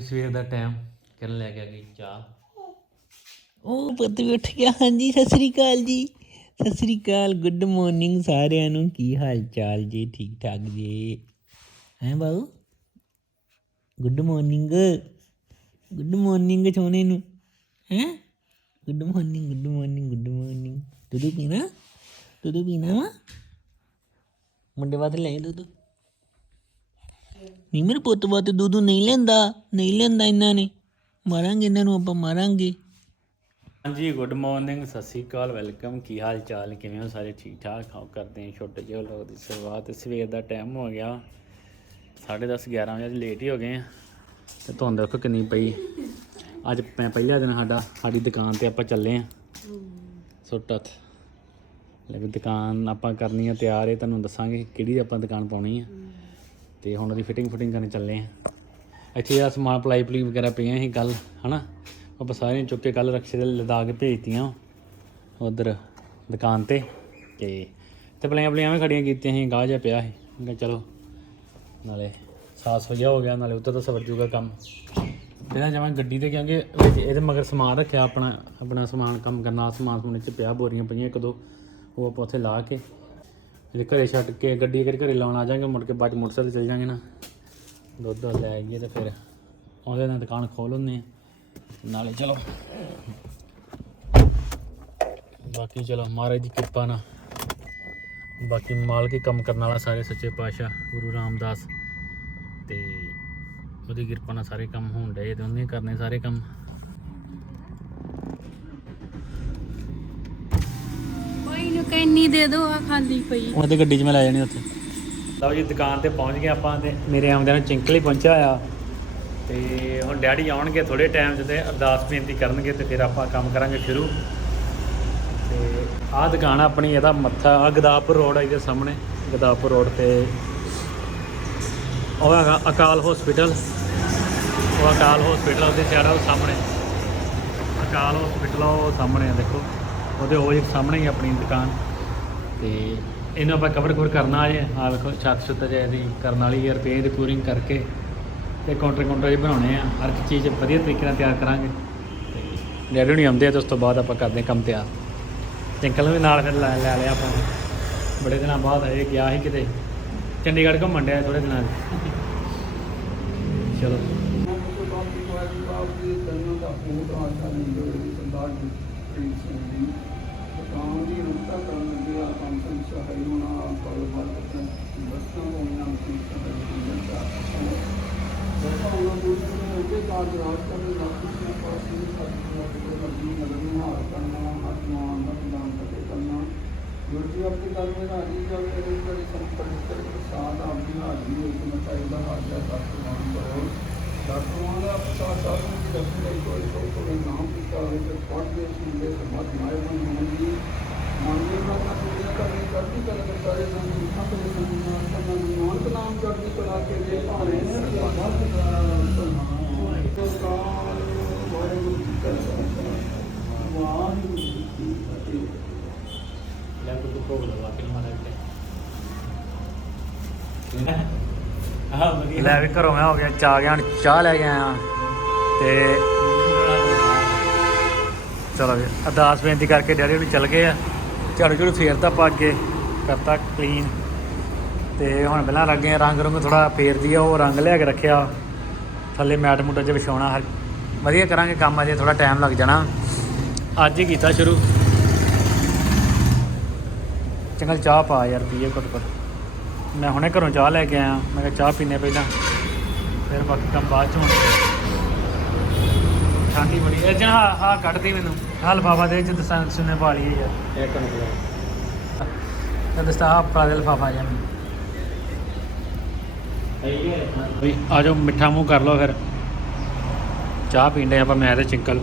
ਵੀ ਸਵੇਰ ਦਾ ਟਾਈਮ ਕਿਰਨ ਲੈ ਕੇ ਆ ਗਈ ਚਾਹ। ਉਹ ਪੁੱਤ ਵੀ ਉੱਠ ਗਿਆ। ਹਾਂਜੀ, ਸਤਿ ਸ੍ਰੀ ਅਕਾਲ ਜੀ। ਸਤਿ ਸ੍ਰੀ ਅਕਾਲ। ਗੁੱਡ ਮਾਰਨਿੰਗ ਸਾਰਿਆਂ ਨੂੰ। ਕੀ ਹਾਲ ਚਾਲ ਜੀ? ਠੀਕ ਠਾਕ ਜੀ। ਹੈ ਬਾਊ? ਗੁੱਡ ਮਾਰਨਿੰਗ ਗੁੱਡ ਮਾਰਨਿੰਗ ਸੋਨੇ ਨੂੰ। ਹੈ? Good morning good morning good morning ਦੁੱਧ ਪੀਣਾ? ਦੁੱਧ ਪੀਣਾ ਵਾ? ਮੁੰਡੇ ਵਾਸਤੇ ਲੈ ਆਈ ਦੁੱਧ। ਨਹੀਂ ਮੇਰੇ ਪੁੱਤ ਵਾਸਤੇ ਦੁੱਧ ਨਹੀਂ ਲੈਂਦਾ ਨਹੀਂ ਲੈਂਦਾ ਇਹਨਾਂ ਨੇ। ਮਾਰਾਂਗੇ ਇਹਨਾਂ ਨੂੰ, ਆਪਾਂ ਮਾਰਾਂਗੇ। ਹਾਂਜੀ ਗੁੱਡ ਮਾਰਨਿੰਗ ਸਤਿ ਸ਼੍ਰੀ ਅਕਾਲ ਵੈਲਕਮ ਕੀ ਹਾਲ ਚਾਲ ਕਿਵੇਂ ਹੋ ਸਾਰੇ? ਠੀਕ ਠਾਕ ਖਾਓ ਕਰਦੇ ਹਾਂ? ਛੋਟੇ ਜਿਹੇ ਲੋਕ ਦੀ ਸ਼ੁਰੂਆਤ ਸਵੇਰ ਦਾ ਟਾਈਮ ਹੋ ਗਿਆ। 10:30 11 ਵਜੇ ਅੱਜ ਲੇਟ ਹੀ ਹੋ ਗਏ ਆ। ਤੇ ਤੁਹਾਨੂੰ ਦੇਖੋ ਕਿੰਨੀ ਪਈ। ਅੱਜ ਮੈਂ ਪਹਿਲਾ ਦਿਨ ਸਾਡਾ, ਸਾਡੀ ਦੁਕਾਨ ਤੇ ਆਪਾਂ ਚੱਲੇ ਆ। ਸੁੱਟਤ ਲੈ ਵੀ ਦੁਕਾਨ ਆਪਾਂ ਕਰਨੀ ਆ ਤਿਆਰ ਹੈ ਤੁਹਾਨੂੰ ਦੱਸਾਂਗੇ ਕਿਹੜੀ ਆਪਾਂ ਦੁਕਾਨ ਪਾਉਣੀ ਆ। ਤੇ ਹੁਣ ਉਹਦੀ ਫਿਟਿੰਗ ਫੁਟਿੰਗ ਕਰਨ ਚੱਲੇ ਆ। ਇੱਥੇ ਜਿਹੜਾ ਸਮਾਨ ਪਲਾਈ ਪਲੀ ਵਗੈਰਾ ਪਈਆਂ ਸੀ ਕੱਲ ਹਨਾ? ਆਪਾਂ ਸਾਰੀਆਂ ਚੁੱਕ ਕੇ ਕੱਲ ਰਕਸ਼ੇ ਦੇ ਲਦਾ ਕੇ ਭੇਜਤੀਆਂ ਉਧਰ ਦੁਕਾਨ ਤੇ ਤੇ ਤੇ ਪਲਾਈਆਂ ਪਲੀਆਂ ਵੀ ਖੜੀਆਂ ਕੀਤੀਆਂ ਸੀ, ਗਾਹ ਜਿਹਾ ਪਿਆ ਸੀ। ਮੈਂ ਚਲੋ, ਨਾਲੇ ਸਾਫ਼ ਸੁਥਰਾ ਹੋ ਗਿਆ, ਨਾਲੇ ਉੱਧਰ ਤਾਂ ਸਵਰ ਜੂਗਾ ਕੰਮ। ਪਹਿਲਾਂ ਜਮਾਂ ਗੱਡੀ ਤੇ ਕਿਉਂਕਿ ਵਿੱਚ ਇਹਦੇ ਮਗਰ ਸਮਾਨ ਰੱਖਿਆ ਆਪਣਾ ਆਪਣਾ ਸਮਾਨ ਕੰਮ ਕਰਨਾ ਸਮਾਨ ਸਮੂਨ ਚ ਪਿਆ, ਬੋਰੀਆਂ ਪਈਆਂ ਇੱਕ ਦੋ, ਉਹ ਆਪਾਂ ਉੱਥੇ ਲਾ ਕੇ ਜੇ ਘਰੇ ਛੱਡ ਕੇ ਗੱਡੀ ਘਰੇ ਘਰੇ ਲਾਉਣ ਆ ਜਾਾਂਗੇ ਮੁੜ ਕੇ ਬਾਅਦ 'ਚ ਮੋਟਰਸਾਈਕਲ ਚੱਲ ਜਾਾਂਗੇ ਨਾ। ਦੁੱਧ ਦੱਧ ਲੈ ਆਈਏ ਤੇ ਫਿਰ ਉਹਦੇ ਨਾਲ ਦੁਕਾਨ ਖੋਲ ਹੁੰਨੇ ਨਾਲੇ ਚਲੋ। ਬਾਕੀ ਚਲੋ, ਮਹਾਰਾਜ ਦੀ ਕਿਰਪਾ ਨਾਲ। ਬਾਕੀ ਮਾਲਕ ਹੀ ਕੰਮ ਕਰਨ ਵਾਲਾ ਸਾਰੇ ਸੱਚੇ ਪਾਤਸ਼ਾਹ, ਗੁਰੂ ਰਾਮਦਾਸ। ਤੇ ਉਹਦੀ ਕਿਰਪਾ ਨਾਲ ਸਾਰੇ ਕੰਮ ਹੋਣ ਡਏ ਤੇ ਉਹਨੇ ਕਰਨੇ ਸਾਰੇ ਕੰਮ ਕੋਈ ਨੂੰ ਕੈਨੀ ਦੇ ਦੋ ਆ ਖਾਲੀ ਪਈ ਗੱਡੀ 'ਚ ਮੈਂ ਲੈ ਜਾਣੀ ਉੱਥੇ। ਲਓ ਜੀ ਦੁਕਾਨ ਤੇ ਪਹੁੰਚ ਗਏ ਆਪਾਂ ਤੇ ਮੇਰੇ ਆਉਂਦਿਆਂ ਨੂੰ ਚਿੰਕਲ ਹੀ ਪਹੁੰਚਿਆ ਆ ਤੇ ਹੁਣ ਡੈਡੀ ਆਉਣਗੇ ਥੋੜੇ ਟਾਈਮ 'ਚ ਤੇ ਅਰਦਾਸ ਬੇਨਤੀ ਕਰਨਗੇ ਤੇ ਫਿਰ ਆਪਾਂ ਕੰਮ ਕਰਾਂਗੇ ਸ਼ੁਰੂ। ਤੇ ਆਹ ਦੁਕਾਨ ਆਪਣੀ ਇਹਦਾ ਮੱਥਾ ਆ ਗਦਾਪੁਰ ਰੋਡ ਆ ਇਹਦੇ ਸਾਹਮਣੇ ਗਦਾਪੁਰ ਰੋਡ ਤੇ। ਉਹ ਹੈਗਾ ਅਕਾਲ ਹਸਪੀਟਲ ਉਹ ਅਕਾਲ ਹਸਪੀਟਲ ਉਹਦੇ ਸਾਈਡ ਉਹ ਸਾਹਮਣੇ। ਅਕਾਲ ਹਸਪੀਟਲ ਉਹ ਸਾਹਮਣੇ ਆ ਦੇਖੋ। ਉਹਦੇ ਉਹ ਹੀ ਸਾਹਮਣੇ ਹੀ ਆਪਣੀ ਦੁਕਾਨ। ਤੇ ਇਹਨੂੰ ਆਪਾਂ ਕਵਰ ਕਵਰ ਕਰਨਾ ਹੈ ਆ। ਵੇਖੋ, ਛੱਤ ਛੁੱਤ ਜੇ ਇਹਦੀ ਕਰਨ ਵਾਲੀ ਹੈ ਰਿਪੇਅਰ ਪੂਰਿੰਗ ਕਰਕੇ ਤੇ ਕਾਊਂਟਰ ਕਾਊਂਟਰ ਵੀ ਬਣਾਉਣੇ ਆ। ਹਰ ਇੱਕ ਚੀਜ਼ ਵਧੀਆ ਤਰੀਕੇ ਨਾਲ ਤਿਆਰ ਕਰਾਂਗੇ। ਤੇ ਡੈਡੀ ਨਹੀਂ ਆਉਂਦੇ ਆ ਤੇ ਉਸ ਤੋਂ ਬਾਅਦ ਆਪਾਂ ਕਰਦੇ ਹਾਂ ਕੰਮ ਤਿਆਰ। ਤੇ ਅੰਕਲ ਨੂੰ ਵੀ ਨਾਲ ਫਿਰ ਲੈ ਲੈ ਲਿਆ ਆਪਾਂ। ਬੜੇ ਦਿਨਾਂ ਬਾਅਦ ਇਹ ਗਿਆ ਸੀ ਕਿਤੇ। ਚੰਡੀਗੜ੍ਹ ਘੁੰਮਣ ਡਿਆ ਥੋੜੇ ਦਿਨਾਂ ਚਲੋ। ਗੁਰਜੀ ਆਪਣੀ ਗੱਲ ਮੇਰਾ ਜੀ ਜਦ ਇਹਦੇ ਕਰੀ ਸੰਪਰਕ ਪ੍ਰਸਾਦ ਆਪਣੀ ਹਾਜ਼ਰੀ ਉਸ ਨੂੰ ਚਾਹੀਦਾ ਹਾਜ਼ਰ ਦਰਸ਼ਨ ਕਰੋ ਦਰਸ਼ਨ ਦਾ ਪਤਾ ਸਾਧੂ ਦੀ ਦਰਸ਼ਨ ਲਈ ਕੋਈ ਕੋਈ ਕੋਈ ਨਾਮ ਕੀਤਾ ਹੋਵੇ ਤੇ ਪੜ ਦੇ ਸੁਣਦੇ ਸਮਾਜ ਮਾਇ ਬਣ ਹੋਣਗੀ ਮੰਨਦੇ ਦਾ ਨਾ ਦੁਨੀਆ ਕਰਨੀ ਕਰਦੀ ਕਰ ਕੇ ਸਾਰੇ ਸੰਤ ਦੁੱਖਾਂ ਤੋਂ ਸੰਗੀਆਂ ਕਰਨਾ ਨਾਨਕ ਨਾਮ ਕਰਦੀ ਕਲਾ ਕੇ ਦੇ ਭਾਣੇ ਨੇ ਬਾਤ ਵਾਹਿਗੁਰੂ ਜੀ ਕਾ ਖਾਲਸਾ ਵਾਹਿਗੁਰੂ ਜੀ ਕੀ ਫਤਿਹ ਲੈ। ਵੀ ਘਰੋਂ ਮੈਂ ਹੋ ਗਿਆ ਚਾ ਗਿਆ ਹੁਣ ਚਾਹ ਲੈ ਕੇ ਆਇਆ ਤੇ ਚਲੋ ਜੀ ਅਰਦਾਸ ਬੇਨਤੀ ਕਰਕੇ ਡੈਡੀ ਵੀ ਚੱਲ ਗਏ ਆ। ਝਾੜੂ ਝੂੜੂ ਫੇਰਤਾ ਪਾ ਕੇ ਕਰਤਾ ਕਲੀਨ ਤੇ ਹੁਣ ਪਹਿਲਾਂ ਲੱਗੇ ਰੰਗ ਰੰਗ ਥੋੜਾ ਫੇਰਦੀ ਆ ਉਹ ਰੰਗ ਲਿਆ ਕੇ ਰੱਖਿਆ। ਥੱਲੇ ਮੈਟ ਮੂਟਾ ਚ ਵਿਛਾਉਣਾ ਹਰ ਵਧੀਆ ਕਰਾਂਗੇ ਕੰਮ ਅਜੇ ਥੋੜਾ ਟਾਈਮ ਲੱਗ ਜਾਣਾ। ਅੱਜ ਹੀ ਕੀਤਾ ਸ਼ੁਰੂ। ਚੰਗਲ ਚਾਹ ਪਾ ਯਾਰ ਪੀਏ ਘੁੱਟ ਘੁੱਟ। ਮੈਂ ਹੁਣੇ ਘਰੋਂ ਚਾਹ ਲੈ ਕੇ ਆਇਆ ਮੈਂ ਕਿਹਾ ਚਾਹ ਪੀਨੇ ਪਹਿਲਾਂ। ਫਿਰ ਬਾਕੀ ਕੰਮ ਬਾਅਦ ਚ ਹੋਣਾ ਠੰਡੀ ਬੜੀ ਇਹ ਜਾਂ ਹਾਂ ਹਾਂ ਕੱਢਦੀ ਮੈਨੂੰ। ਆਹ ਲਫਾਫਾ ਦੇ ਚ ਦਸਾਂ ਸੁਨੇ ਪਾ ਲਈਏ ਯਾਰ। ਇੱਕ ਮਿੰਟ ਤਾਂ ਦਸਤਾ ਆਹ ਪਾ ਦੇ ਲਫਾਫਾ ਜਾਂ ਵੀ ਆ ਜਾਓ ਮਿੱਠਾ ਮੂੰਹ ਕਰ ਲਓ ਫਿਰ। ਚਾਹ ਪੀਂਦੇ ਆਪਾਂ ਮੈਂ ਤੇ ਚਿੰਕਲ।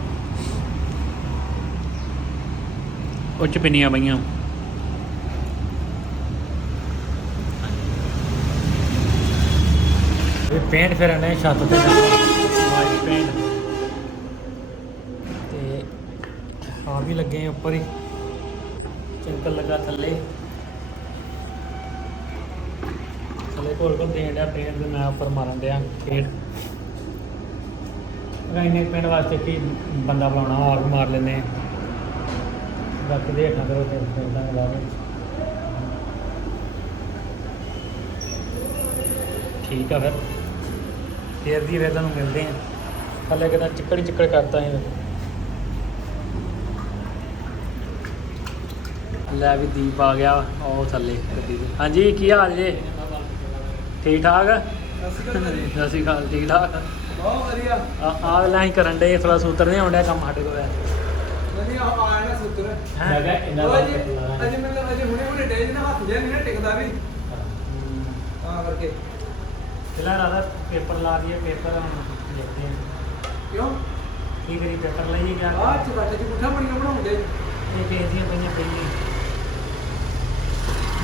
ਉੱਚ ਪਿੰਨੀਆਂ ਬਈਆਂ ਪੇਂਟ ਫਿਰਨ ਨੇ ਛੱਤ ਤੇ। ਵਾਈਟ ਪੇਂਟ ਤੇ ਆ ਵੀ ਲੱਗੇ ਆ ਉੱਪਰ ਹੀ। ਚਿੰਕਲ ਲੱਗਾ ਥੱਲੇ। ਥੱਲੇ ਘੋਲ ਘੋਲ ਦੇਣ ਡਿਆ ਪੇਂਟ ਤੇ ਮੈਂ ਉੱਪਰ ਮਾਰਨ ਡਿਆ ਪੇਂਟ ਇੰਨੇ ਪਿੰਡ ਵਾਸਤੇ ਕੀ ਬੰਦਾ ਬੁਲਾਉਣਾ ਆਪ ਮਾਰ ਆ। ਬਾਕੀ ਦੇ ਹੇਠਾਂ ਤੇ ਉੱਤੇ ਫਿਰਦਾ ਲਾ ਦੇ ਠੀਕ ਆ ਫਿਰ। ਫੇਰ ਦੀ ਫਿਰ ਤੁਹਾਨੂੰ ਮਿਲਦੇ ਆ। ਥੱਲੇ ਕਿਤਾ ਚਿੱਕੜ ਚਿੱਕੜ ਕਰਤਾ ਹੈ ਲੈ ਵੀ ਦੀਪ ਆ ਗਿਆ ਉਹ ਥੱਲੇ ਗੱਡੀ ਦੇ ਹਾਂਜੀ ਕੀ ਹਾਲ ਜੇ? ਠੀਕ ਠਾਕ? ਸਤਿ ਸ਼੍ਰੀ ਅਕਾਲ ਠੀਕ ਠਾਕ? ਬਹੁਤ ਵਧੀਆ। ਆ ਆ ਲੈ ਹੀ ਕਰਨ ਦੇ ਥੋੜਾ ਸੂਤਰ ਨਹੀਂ ਆਉਂਦਾ ਕੰਮ ਸਾਡੇ ਕੋਲ। ਵਧੀਆ ਆਇਆ ਨਾ ਸੁਤਰ। ਹੈਂ? ਲੱਗਾ ਇੰਨਾ ਅਜੇ ਤੇ ਅਜੇ ਹੁਣੇ ਹੁਣੇ ਡੇ ਨਾ ਹੱਥ ਜਿਹਾ ਨਹੀਂ ਟਿਕਦਾ ਵੀ। ਤਾਂ ਕਰਕੇ। ਪਹਿਲਾਂ ਰਾਦਾ ਪੇਪਰ ਲਾ ਦਈਏ ਪੇਪਰ ਹੁਣ ਦੇਖਦੇ ਹਾਂ। ਕਿਉਂ? ਕੀ ਕਰੀ ਪੇਪਰ ਲਈਏ ਕਿਆ ਆਹ ਚ ਬੱਟੇ ਚ ਪੁੱਠਾ ਬਣੀਆਂ ਬਣਾਉਂਦੇ। ਇਹ ਪੇਜੀਆਂ ਪਈਆਂ ਪਈਆਂ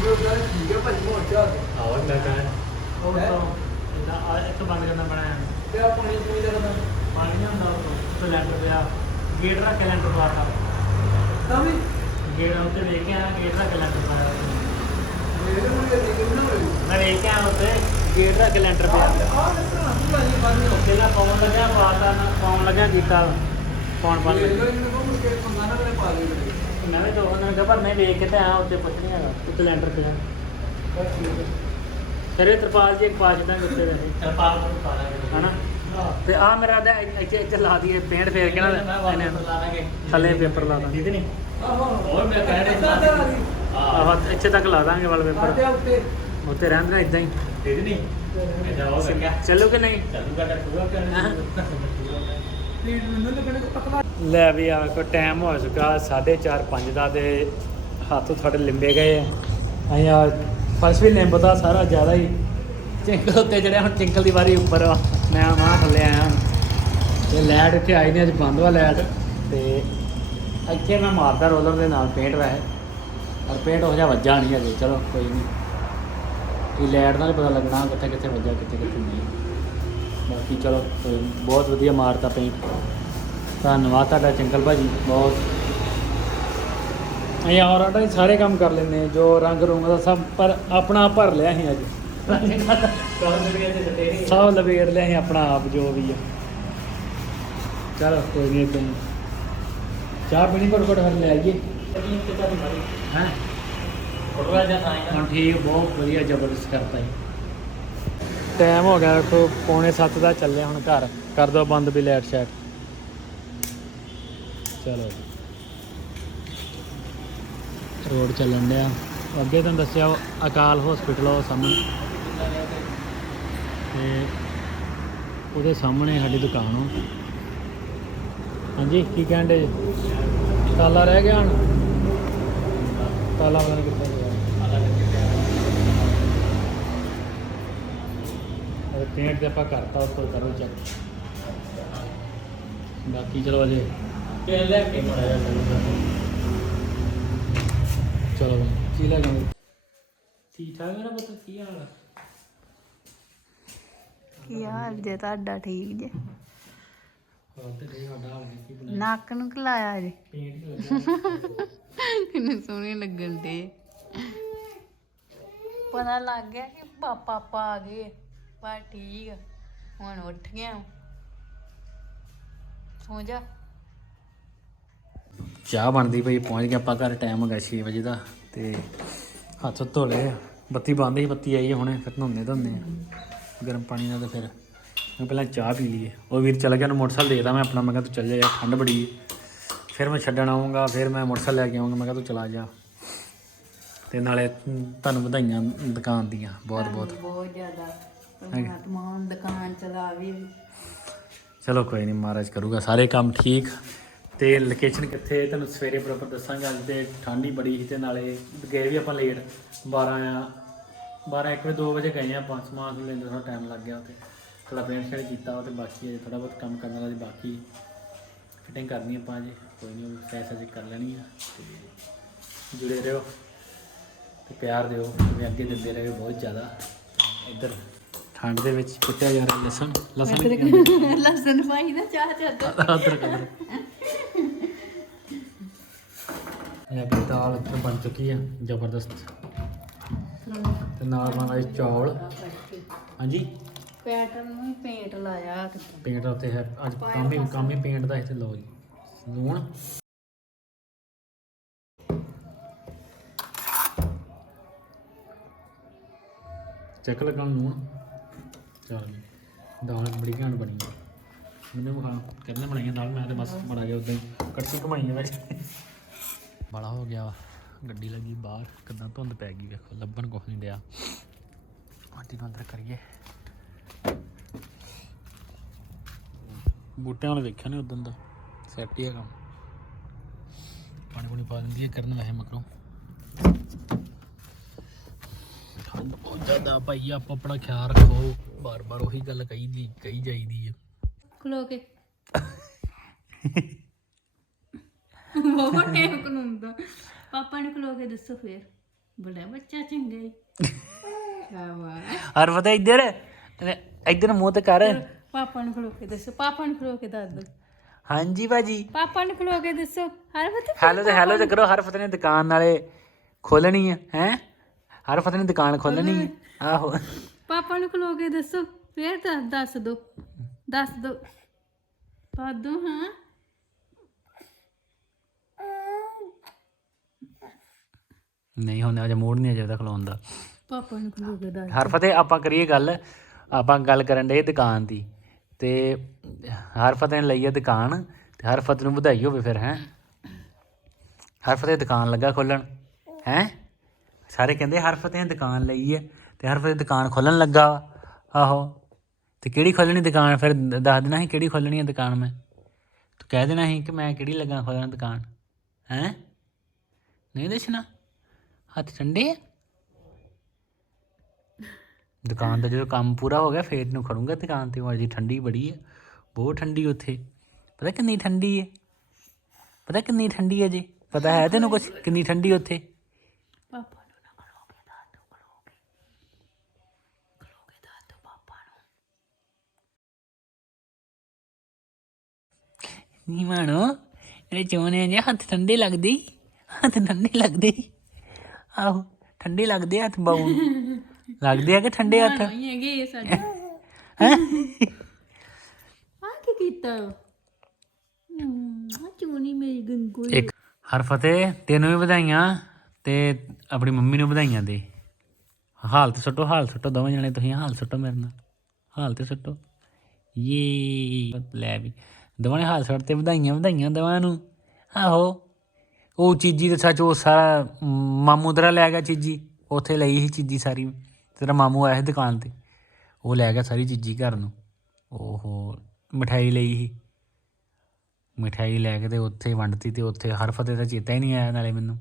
ਜੋ ਗੱਲ ਠੀਕ ਹੈ ਭਾਈ ਮੋੜ ਚਾ ਆਹ ਮੈਂ ਕਹਾਂ ਉਹ ਹੈਂ? ਤੋਂ ਇਹਦਾ ਆ ਇੱਕ ਬੰਦ ਕਰਨਾ ਬਣਾਇਆ ਤੇ ਆ ਪਾਣੀ ਪੂਣੀ ਦਾ ਕਰਨਾ। ਪਾਣੀ ਨਹੀਂ ਹੁੰਦਾ ਉਹ ਤੋਂ ਲੈਂਟਰ ਪਿਆ। ਗੇਟ ਰੱਖ ਕੇ ਲੈਂਟਰ ਪਾਤਾ ਤਾਂ ਵੀ? ਗੇਟ ਉੱਤੇ ਵੇਖ ਕੇ ਆ ਗੇਟ ਰੱਖ ਕੇ ਲੈਂਟਰ ਪਾਇਆ। ਮੇਰੇ ਨੂੰ ਇਹ ਨਿਕਲ ਨਾ ਹੋਈ ਮੈਂ ਵੇਖ ਕੇ ਆ ਉੱਤੇ ਗੇਟ ਪਿਆ। ਪਾਉਣ ਲੱਗਿਆ ਪਾਤਾ ਨਾ ਪਾਉਣ ਲੱਗਿਆ ਕੀਤਾ। ਪਾਉਣ ਬੰਦ ਦੇ ਬੜੇ ਮੈਂ ਵੀ ਦੋ ਉਹਨਾਂ ਨੇ ਪਰ ਮੈਂ ਵੇਖ ਕੇ ਤੇ ਆ ਉੱਤੇ ਕੁਛ ਨਹੀਂ ਹੈਗਾ। ਉੱਤੇ ਲੈਂਟਰ ਪਿਆ। ਬਸ ਠੀਕ ਹੈ ਤੇਰੇ ਤਰਪਾਲ ਜੀ ਇੱਕ ਪਾ ਜਿੱਦਾਂ ਉੱਤੇ ਵੈਸੇ। ਤਰਪਾਲ ਨੂੰ ਪਾ ਲਾਂਗੇ। ਹਨਾ? ਤੇ ਆ ਮੇਰਾ ਦਾ ਇੱਥੇ ਇੱਥੇ ਲਾ ਦਈਏ ਪੇਂਟ ਫੇਰ ਕੇ ਨਾ ਇਹਨੇ ਥੱਲੇ ਪੇਪਰ ਲਾ ਦਾਂਗੇ। ਨਹੀਂ? ਆਹੋ ਹੋਰ ਮੈਂ ਕਹਿ ਰਿਹਾ ਏਦਾਂ ਦਾ ਦੀ ਆਹ ਇੱਥੇ ਤੱਕ ਲਾ ਦਾਂਗੇ ਵਾਲ ਪੇਪਰ। ਉੱਤੇ। ਉੱਤੇ ਰਹਿਣ ਦੇਣਾ ਇਦਾਂ ਹੀ। ਦੇ ਲੈ ਵੀ ਆ ਕੋ ਟਾਈਮ ਹੋ ਚੁੱਕਾ 4:30 5 ਦਾ ਤੇ ਹੱਥ ਤੁਹਾਡੇ ਲਿੰਬੇ ਗਏ ਆ। ਅਸੀਂ ਆ ਫਰਸ਼ ਵੀ ਲਿੰਬਦਾ ਸਾਰਾ ਜ਼ਿਆਦਾ ਹੀ। ਚਿੰਕਲ ਉੱਤੇ ਜਿਹੜੇ ਹੁਣ ਚਿੰਕਲ ਦੀ ਵਾਰੀ ਉੱਪਰ ਆ। ਮੈਂ ਮਾਂ ਥੱਲੇ ਆਇਆ ਤੇ ਲਾਈਟ ਇੱਥੇ ਆਈ ਨਹੀਂ ਅੱਜ ਬੰਦ ਵਾ ਲਾਈਟ। ਤੇ ਇੱਥੇ ਮੈਂ ਮਾਰਦਾ ਰੋਲਰ ਦੇ ਨਾਲ ਪੇਂਟ ਵੈਸੇ। ਪਰ ਪੇਂਟ ਹੋ ਜਾ ਵੱਜਾ ਨਹੀਂ ਅਜੇ ਚਲੋ ਕੋਈ ਨਹੀਂ ਇਹ ਲਾਈਟ ਨਾਲ ਹੀ ਪਤਾ ਲੱਗਣਾ ਕਿੱਥੇ ਕਿੱਥੇ ਵੱਜਾ ਕਿੱਥੇ ਕਿੱਥੇ ਨਹੀਂ। ਬਾਕੀ ਚਲੋ ਬਹੁਤ ਵਧੀਆ ਮਾਰਤਾ ਪੇਂਟ ਧੰਨਵਾਦ ਤੁਹਾਡਾ ਚੰਕਲ ਭਾਜੀ, ਬਹੁਤ। ਅਸੀਂ ਔਰ ਹੀ ਸਾਰੇ ਕੰਮ ਕਰ ਲੈਂਦੇ ਜੋ ਰੰਗ ਰੂੰਗ ਦਾ ਸਭ, ਪਰ ਆਪਣਾ ਭਰ ਲਿਆ ਸੀ ਅੱਜ। ਸਭ ਲਵੇੜ ਲਿਆ ਸੀ ਆਪਣਾ ਆਪ, ਜੋ ਵੀ ਆ। ਚਲੋ, ਕੋਈ ਨਹੀਂ ਕੋਈ ਚਾਹ ਪੀਣੀ ਕੋਟ ਕੋਟ ਹਰ ਲੈ ਆਈਏ। ਹੈ? ਹੁਣ ਠੀਕ ਬਹੁਤ ਵਧੀਆ ਜ਼ਬਰਦਸਤ ਕਰਤਾ ਜੀ। ਟਾਈਮ ਹੋ ਗਿਆ ਵੇਖੋ ਪੌਣੇ 7 ਦਾ ਚੱਲੇ ਹੁਣ ਘਰ। ਕਰ ਦੋ ਬੰਦ ਵੀ ਲਾਈਟ ਸ਼ੈਟ ਚਲੋ ਜੀ। ਰੋਡ ਚੱਲਣ ਡਿਆ। ਅੱਗੇ ਤੁਹਾਨੂੰ ਦੱਸਿਆ ਉਹ ਅਕਾਲ ਹਸਪੀਟਲ ਉਹ ਸਾਹਮਣੇ। ਤੇ ਉਹਦੇ ਸਾਹਮਣੇ ਸਾਡੀ ਦੁਕਾਨ ਆ। ਹਾਂਜੀ ਕੀ ਕਹਿੰਦੇ ਤਾਲਾ ਰਹਿ ਗਿਆ ਹੁਣ? ਤਾਲਾ ਪਤਾ ਨਹੀਂ ਕਿੱਥੇ ਗਿਆ ਉਹ ਪੇਂਟ ਤੇ ਆਪਾਂ ਕਰਤਾ ਉਸ ਤੋਂ ਕਰੋ ਚੈੱਕ ਬਾਕੀ ਚਲੋ ਅਜੇ। ਤੇ ਲੈ ਕੇ ਮੜਾ ਚਲੋ ਬਈ, ਕੀ ਲੈ ਜਾਵਾਂਗੇ ਠੀਕ ਠਾਕ ਮੇਰਾ ਪੁੱਤ? ਕੀ ਹਾਲ ਆ? ਕੀ ਹਾਲ ਜੇ ਤੁਹਾਡਾ ਠੀਕ ਜੇ? ਹੋਰ ਤੇ ਠੀਕ ਸਾਡਾ ਹਾਲ ਹੈ ਕੀ ਬਣਾ ਨੱਕ ਨੂੰ ਖਲਾਇਆ ਜੇ। ਪੇਂਟ ਕਿੰਨੇ ਸੋਹਣੇ ਲੱਗਣ ਦੇ। ਪਤਾ ਲੱਗ ਗਿਆ ਕਿ ਪਾਪਾ ਪਾ ਆ ਗਏ। ਪਰ ਠੀਕ ਆ। ਹੁਣ ਉੱਠ ਗਿਆ ਸੋ ਜਾ। ਚਾਹ ਬਣਦੀ ਪਈ ਪਹੁੰਚ ਗਿਆ ਆਪਾਂ ਘਰ ਟਾਈਮ ਹੋ ਗਿਆ 6 ਵਜੇ ਦਾ ਤੇ ਹੱਥ ਧੋ ਲਏ ਆ। ਬੱਤੀ ਬੰਦ ਸੀ ਬੱਤੀ ਆਈ ਹੁਣੇ ਫਿਰ ਨਹਾਉਂਦੇ ਧੋਂਦੇ ਆ। ਗਰਮ ਪਾਣੀ ਨਾਲ ਤੇ ਫਿਰ ਮੈਂ ਪਹਿਲਾਂ ਚਾਹ ਪੀ ਲਈਏ। ਉਹ ਵੀਰ ਚਲਾ ਗਿਆ ਨੂੰ ਮੋਟਰਸਾਈਕਲ ਦੇਖਦਾ ਮੈਂ ਆਪਣਾ ਮੈਂ ਕਿਹਾ ਤੂੰ ਚੱਲ ਜਾ ਯਾਰ ਠੰਡ ਬੜੀ ਹੈ ਫਿਰ ਮੈਂ ਛੱਡਣ ਆਉਂਗਾ ਫਿਰ ਮੈਂ ਮੋਟਰਸਾਈਕਲ ਲੈ ਕੇ ਆਉਂਗਾ ਮੈਂ ਕਿਹਾ ਤੂੰ ਚਲਾ ਜਾ। ਤੇ ਨਾਲੇ ਤੁਹਾਨੂੰ ਵਧਾਈਆਂ ਦੁਕਾਨ ਦੀਆਂ ਬਹੁਤ ਬਹੁਤ। ਬਹੁਤ ਜ਼ਿਆਦਾ। ਪਰਮਾਤਮਾ ਦੁਕਾਨ ਚਲਾਵੇ। ਚਲੋ ਕੋਈ ਨਹੀਂ ਮਹਾਰਾਜ ਕਰੂਗਾ। ਸਾਰੇ ਕੰਮ ਠੀਕ। ਤੇ ਲੋਕੇਸ਼ਨ ਕਿੱਥੇ ਤੁਹਾਨੂੰ ਸਵੇਰੇ ਬਰਾਬਰ ਦੱਸਾਂਗੇ। ਅੱਜ ਤੇ ਠੰਡ ਬੜੀ ਸੀ ਤੇ ਨਾਲੇ ਗਏ ਵੀ ਆਪਾਂ ਲੇਟ 12 ਆ 12 1 ਵਜੇ 2 ਵਜੇ ਗਏ ਆ ਆਪਾਂ। ਸਮਾਨ ਨੂੰ ਲੈਂਦੇ ਥੋੜਾ ਟਾਈਮ ਲੱਗ ਗਿਆ ਉੱਥੇ। ਥੋੜਾ ਪੇਂਟ ਸ਼ੇਡ ਕੀਤਾ ਵਾ ਤੇ ਬਾਕੀ ਅਜੇ ਥੋੜਾ ਬਹੁਤ ਕੰਮ ਕਰਨ ਵਾਲਾ ਜੀ ਬਾਕੀ। ਫਿਟਿੰਗ ਕਰਨੀ ਆਪਾਂ ਅਜੇ। ਕੋਈ ਨਹੀਂ ਉਹ ਸੈਸ ਅਜੇ ਕਰ ਲੈਣੀ ਆ। ਤੇ ਜੁੜੇ ਰਹੋ ਤੇ ਪਿਆਰ ਦਿਓ। ਅੱਗੇ ਦਿੰਦੇ ਰਹੇ ਬਹੁਤ ਜ਼ਿਆਦਾ। ਇੱਧਰ ਠੰਡ ਦੇ ਵਿੱਚ ਕੁੱਟਿਆ ਜਾ ਰਿਹਾ ਲਸਣ ਲਸਣ ਕਹਿੰਦੇ? ਲਸਣ ਪਾਈ ਨਾ ਚਾਹ ਚਾਹ ਅਦਰਕ। ਅਦਰਕ ਇਹ ਵੀ ਦਾਲ ਇੱਥੇ ਬਣ ਚੁੱਕੀ ਆ ਜ਼ਬਰਦਸਤ। ਤੇ ਨਾਲ ਬਣਾ ਇਹ ਚੌਲ। ਹਾਂਜੀ? ਪੈਟਰਨ ਨੂੰ ਵੀ ਪੇਂਟ ਲਾਇਆ ਕਿਤੇ। ਪੇਂਟ ਉੱਤੇ ਹੈ ਅੱਜ ਕੰਮ ਹੀ ਕੰਮ ਹੀ ਪੇਂਟ ਦਾ ਇੱਥੇ ਲਓ ਜੀ। ਲੂਣ। ਚੱਕ ਲਗਾਉਣ ਲੂਣ। ਚਲ ਜੀ ਦਾਲ ਬੜੀ ਘੈਂਟ ਬਣੀ ਹੈ ਮੈਨੂੰ ਬਖਾ ਕਿੰਨੇ ਬਣਾਈਆਂ ਦਾਲ ਮੈਂ ਤੇ ਬਸ ਬਣਾ ਗਿਆ ਉਦਾਂ ਕਮਾਈ ਬੜਾ ਹੋ ਗਿਆ ਵਾ। ਗੱਡੀ ਲੱਗੀ ਬਾਹਰ ਕਿਦਾਂ ਧੁੰਦ ਪੈ ਗਈ ਵੇਖੋ ਲੱਭਣ ਕੁਛ ਨਹੀਂ ਡਿਆ। ਆਂਟੀ ਨੂੰ ਅੰਦਰ ਕਰੀਏ। ਬੂਟਿਆਂ ਵਾਲੇ ਵੇਖਿਆ ਨਹੀਂ ਉਦੋਂ ਦਾ? ਸੈੱਟ ਹੀ ਆ ਕੰਮ। ਪਾਣੀ ਪੂਣੀ ਪਾ ਦਿੰਦੀ ਹੈ ਕਰਨ ਵੈਸੇ ਠੰਡ ਬਹੁਤ ਜ਼ਿਆਦਾ ਭਾਈ ਆਪਾਂ ਆਪਣਾ ਖਿਆਲ ਰੱਖੋ। ਬਾਰ-ਬਾਰ ਉਹੀ ਗੱਲ ਕਹੀ ਦੀ ਕਹੀ ਜਾਈਦੀ ਹੈ ਖਲੋ ਕੇ। ਬਹੁਤ ਟਾਈਮ ਕਨੂੰਦਾ ਪਾਪਾ ਨੇ ਖਲੋ ਕੇ ਦੱਸੋ ਫੇਰ। ਬੜਾ ਬੱਚਾ ਚੰਗਾ ਹੀ ਸ਼ਾਬਾਸ਼ ਔਰ ਪਤਾ ਇੱਧਰ ਇੱਧਰ ਮੂੰਹ ਤੇ ਕਰ। ਪਾਪਾ ਨੂੰ ਖਲੋ ਕੇ ਦੱਸੋ ਪਾਪਾ ਨੂੰ ਖਲੋ ਕੇ ਦੱਸ ਦੋ। ਹਾਂਜੀ ਭਾਜੀ। ਪਾਪਾ ਨੂੰ ਖਲੋ ਕੇ ਦੱਸੋ ਹਰ ਵਕਤ ਹੈਲੋ ਤੇ ਹੈਲੋ ਤੇ ਕਰੋ ਹਰ ਫਤਿਹ ਨੇ ਦੁਕਾਨ ਨਾਲੇ ਖੋਲਣੀ ਹੈ ਹੈ? ਹਰ ਫਤਿਹ ਨੇ ਦੁਕਾਨ ਖੋਲਣੀ ਆਹੋ। ਪਾਪਾ ਨੂੰ ਖਲੋ ਕੇ ਦੱਸੋ ਫੇਰ ਦੱਸ ਦੱਸ ਦੋ ਦੱਸ ਦੋ। ਦੱਸ ਦੋ ਹਾਂ। ਨਹੀਂ ਹੁਣ ਅਜੇ ਮੂਡ ਨਹੀਂ ਅਜੇ ਖਲੋਣ ਦਾ। ਪਾਪਾ ਨੂੰ ਖਲੋ ਕੇ ਦੱਸ ਹਰ ਫਤਿਹ ਆਪਾਂ ਕਰੀਏ ਗੱਲ ਆਪਾਂ ਗੱਲ ਕਰਨ ਦੇ ਦੁਕਾਨ ਦੀ। ਤੇ ਹਰ ਫਤਿਹ ਨੇ ਲਈ ਹੈ ਦੁਕਾਨ ਤੇ ਹਰ ਫਤਿਹ ਨੂੰ ਵਧਾਈ ਹੋਵੇ ਫਿਰ ਹੈ। ਹਰ ਫਤਿਹ ਦੁਕਾਨ ਲੱਗਾ ਖੋਲਣ ਹੈ। ਸਾਰੇ ਕਹਿੰਦੇ ਹਰ ਫਤਿਹ ਨੇ ਦੁਕਾਨ ਲਈ ਹੈ ਤੇ ਹਰ ਫਤਿਹ ਦੁਕਾਨ ਖੋਲਣ ਲੱਗਾ ਵਾ। ਆਹੋ। ਤੇ ਕਿਹੜੀ ਖੋਲਣੀ ਦੁਕਾਨ? ਫਿਰ ਦੱਸ ਦੇਣਾ ਸੀ ਕਿਹੜੀ ਖੋਲਣੀ ਹੈ ਦੁਕਾਨ ਮੈਂ। ਤੂੰ ਕਹਿ ਦੇਣਾ ਸੀ ਕਿ ਮੈਂ ਕਿਹੜੀ ਲੱਗਾ ਖੋਲਣ ਦੁਕਾਨ। ਹੈ? ਨਹੀਂ ਦੱਸਣਾ? ਹੱਥ ਠੰਡੇ ਆ? ਦੁਕਾਨ ਦਾ ਜਦੋਂ ਕੰਮ ਪੂਰਾ ਹੋ ਗਿਆ, ਫੇਰ ਨੂੰ ਖੜੂੰਗਾ ਦੁਕਾਨ ਤੇ। ਉਹ ਜੀ ਠੰਡੀ ਬੜੀ ਹੈ ਬਹੁਤ ਠੰਡੀ ਉੱਥੇ। ਪਤਾ ਕਿੰਨੀ ਠੰਡੀ ਹੈ ਪਤਾ ਕਿੰਨੀ ਠੰਡੀ ਹੈ ਜੀ? ਪਤਾ ਹੈ ਤੈਨੂੰ ਕੁਝ ਕਿੰਨੀ ਠੰਡੀ ਉੱਥੇ ਪਾਪਾ ਨੂੰ ਨਾ ਖਲੋ ਕੇ ਦੱਸ ਦੋ ਖਲੋ ਕੇ ਖਲੋ ਕੇ ਦੱਸ ਦੋ ਪਾਪਾ ਨੂੰ ਨੀ ਮਾਣੋ। ਇਹਦੇ ਚੋਨੇ ਜੇ ਹੱਥ ਠੰਡੇ ਲੱਗਦੇ ਈ। ਹੱਥ ਠੰਡੇ ਲੱਗਦੇ ਈ। ਆਹੋ ਠੰਡੇ ਲੱਗਦੇ ਹੱਥ ਬਾਉ ਲੱਗਦੇ ਆ ਕਿ ਠੰਡੇ ਹੱਥ? ਨਹੀਂ ਹੈਗੇ ਇਹ ਸਾਡੇ। ਹੈ? ਆ ਕੀ ਕੀਤਾ? ਹਮ, ਆ ਚੂਨੀ ਮੇਰੀ ਗੰਗੂ ਇੱਕ ਹਰ ਫਤਿਹ ਤੈਨੂੰ ਵੀ ਵਧਾਈਆਂ ਤੇ ਆਪਣੀ ਮੰਮੀ ਨੂੰ ਵਧਾਈਆਂ ਦੇ। ਹਾਲਤ ਸੁੱਟੋ ਹਾਲ ਸੁੱਟੋ ਦੋਵੇਂ ਜਣੇ ਤੁਸੀਂ ਹਾਲ ਸੁੱਟੋ ਮੇਰੇ ਨਾਲ। ਹਾਲ ਤੇ ਸੁੱਟੋ। ਯੇ ਲੈ ਵੀ। ਦੋਵਾਂ ਨੇ ਹਾਲ ਸੁੱਟ ਤੇ ਵਧਾਈਆਂ ਵਧਾਈਆਂ ਦੋਵਾਂ ਨੂੰ। ਆਹੋ ਉਹ ਚੀਜੀ ਤੇ ਸੱਚ ਉਹ ਸਾਰਾ ਮਾਮੂ ਤੇਰਾ ਲੈ ਗਿਆ ਚੀਜੀ। ਉੱਥੇ ਲਈ ਸੀ ਚੀਜੀ ਸਾਰੀ ਤੇਰਾ ਮਾਮੂ ਆਇਆ ਸੀ ਦੁਕਾਨ ਤੇ। ਉਹ ਲੈ ਗਿਆ ਸਾਰੀ ਚੀਜੀ ਘਰ ਨੂੰ। ਓਹੋ ਮਠਾਈ ਲਈ ਸੀ। ਮਠਾਈ ਲੈ ਕੇ ਤੇ ਉੱਥੇ ਵੰਡਤੀ ਤੇ ਉੱਥੇ ਹਰ ਫਤਿਹ ਦਾ ਚੇਤਾ ਹੀ ਨਹੀਂ ਆਇਆ ਨਾਲੇ ਮੈਨੂੰ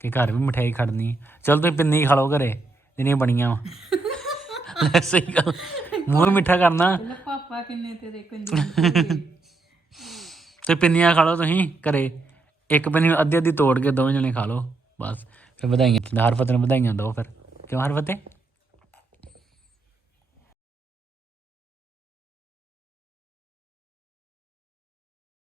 ਕਿ ਘਰ ਵੀ ਮਠਾਈ ਖੜਨੀ ਚਲ ਤੁਸੀਂ ਪਿੰਨੀ ਖਾ ਲਓ ਘਰੇ ਜਿਹੜੀਆਂ ਬਣੀਆਂ ਵਾ। ਸਹੀ ਗੱਲ। ਮੂੰਹ ਮਿੱਠਾ ਕਰਨਾ। ਪਹਿਲਾਂ ਕਿੰਨੇ ਤੇਰੇ ਕੰਜੂਸ ਤੇ ਪਿੰਨੀਆਂ ਖਾ ਲਓ ਤੁਸੀਂ ਘਰੇ। ਇੱਕ ਪਿੰਨੀ ਅੱਧੀ ਅੱਧੀ ਤੋੜ ਕੇ ਦੋਵੇਂ ਜਣੇ ਖਾ ਲਓ। ਬਸ, ਫਿਰ ਵਧਾਈਆਂ। ਹਰ ਫਤਿਹ ਨੂੰ ਵਧਾਈਆਂ ਦਿਓ ਫਿਰ। ਕਿਉਂ ਹਰ ਫਤਿਹ